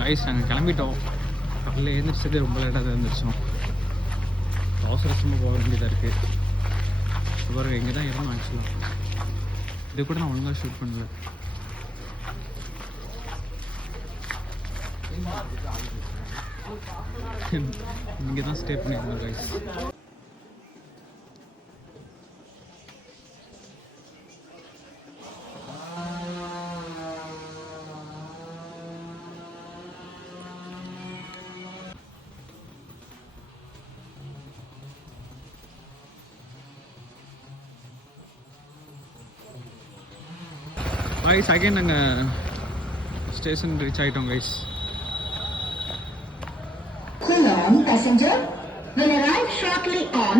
Guys நாங்கள் கிளம்பிட்டோம். காலையில் எழுந்திரிச்சது ரொம்ப லேட்டாக தான் இருந்துச்சோம். அவசரமாக போக வேண்டியதாக இருக்குது. பாருங்க இங்கே தான் இடம் ஆக்சுவலாக. இது கூட நான் ஒழுங்காக ஷூட் பண்ணல. இங்கே தான் ஸ்டே பண்ணியிருந்தோம் கைஸ். கைஸ் அகைன் நாங்கள் ஸ்டேஷன் ரீச் ஆகிட்டோம் guys. Kulon passenger will arrive shortly on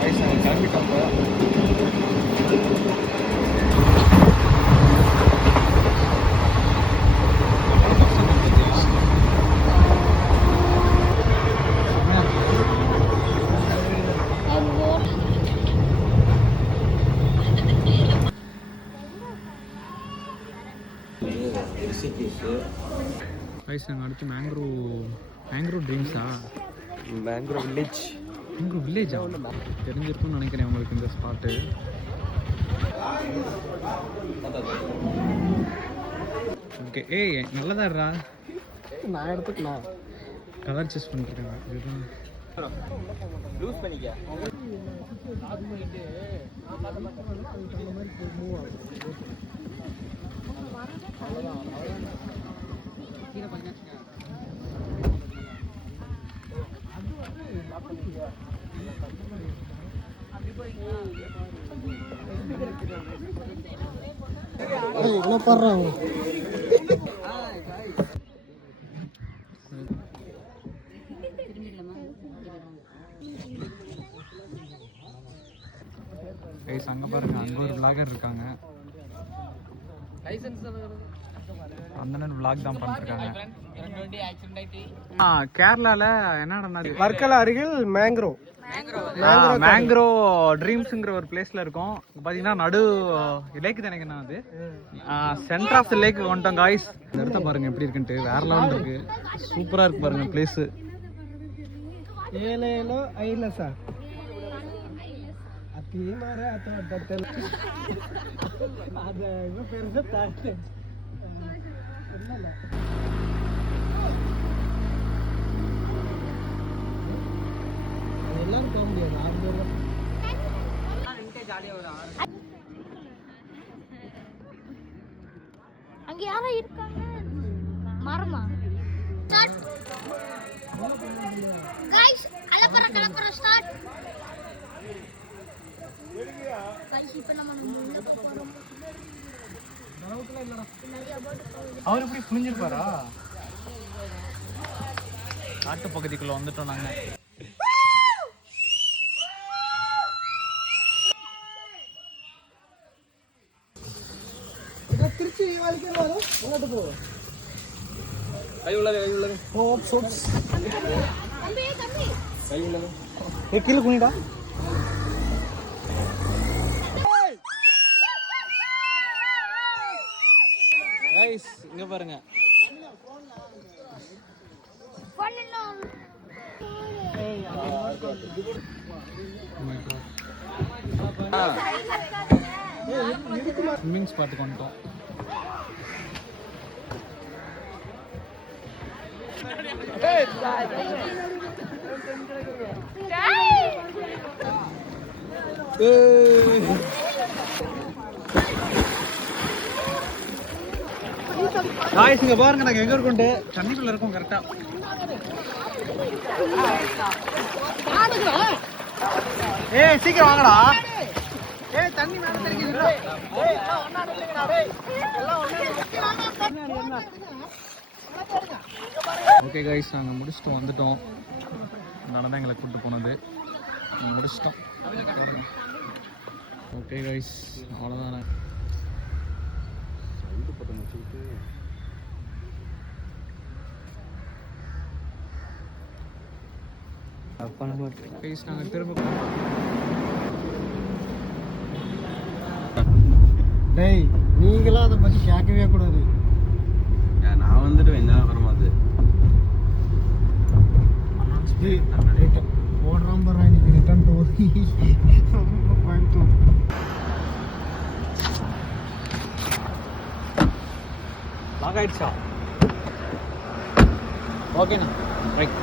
guys நாங்கள் கிளம்பிட்டோம். கைஸ் நாங்கள் அடுத்து மேங்க்ரோ ட்ரீம்ஸா மேங்க்ரோ வில்லேஜா தெரிஞ்சிருக்கும்னு நினைக்கிறேன் உங்களுக்கு இந்த ஸ்பாட்டு. ஓகே ஏய் நல்லதாடுறா. நான் எடுத்துக்கலாம். கலர் சூஸ் பண்ணிருக்காங்க. இதுதான் லூஸ் பண்ணிக்க. என்ன பண்றாங்க? கைஸ் அங்கே பாருங்க, அங்கே ஒரு விளாகர் இருக்காங்க. அந்த விளாக் தான் பண்ணிருக்காங்க. கேரளால என்ன நடந்தது? வர்க்கலா அருகில் மேங்க்ரோ ட்ரீம்ஸ்ங்கிற ஒரு பிளேஸ்ல இருக்கும். பாத்தீங்கன்னா நடு லேக் தானே அது. சென்டர் ஆஃப் த லேக் வந்துட்டோம் காய்ஸ். இந்த இடத்த பாருங்க எப்படி இருக்குன்ட்டு. வேற லெவல் இருக்கு. சூப்பரா இருக்கு பாருங்க பிளேஸ். ஏலேலோ ஐலசா அத்தி மார அத்தட்டல் அது இது பெருசா தாத்து இல்ல எல்லாரும் போக முடியாது. அங்க யாரோ இருக்காங்க. மரமா गाइस கலப்பற ஸ்டார்ட். गाइस இப்போ நம்ம முன்ன போறோம். அவர் எப்படி புரிஞ்சிருப்பாரா? காட்டு பகுதிக்குள்ள வந்துட்டோம் நாங்க. திருச்சி வரைக்கும் வரும். எங்கிட்டு போ? கை உள்ளது ஹோப்ஸ் தம்பி கை உள்ளது. கீழே குனிடா. கைஸ் இங்க பாருங்க. ஸ்விம்மிங் ஸ்பாட்டுக்கு வந்துட்டோம். காய்ஸ் இங்க பாருங்க, நாங்க எங்க இருக்கோம்? தண்ணிக்குள்ள இருக்கோம் கரெக்டா. ஏய் சீக்கிரம் வாங்கடா. ஏய் தண்ணி மேல தெரிக்குதுடா. ஏய் எல்லாம் ஒண்ணா நில்லுங்கடா. டேய் எல்லாம் ஒண்ணா நில்லுங்க. ஓகே गाइस நாங்க முடிச்சிட்டு வந்துட்டோம். அதனால தான் எங்களை கூட்டி போனது. நாங்க முடிச்சிட்டோம். ஓகே गाइस அவ்வளவுதான். சவுண்ட் பட்டன் வச்சிட்டு அப்பா நம்ம गाइस நாங்க திரும்ப டேய் நீங்களா அதை பத்தி கேட்கவே கூடாது. ஓடுறான் பாரு இன்னைக்கு ரிட்டர்ன் டு கோயம்புத்தூர். லாக் ஆயிடுச்சா? ஓகேண்ணா ரைட்.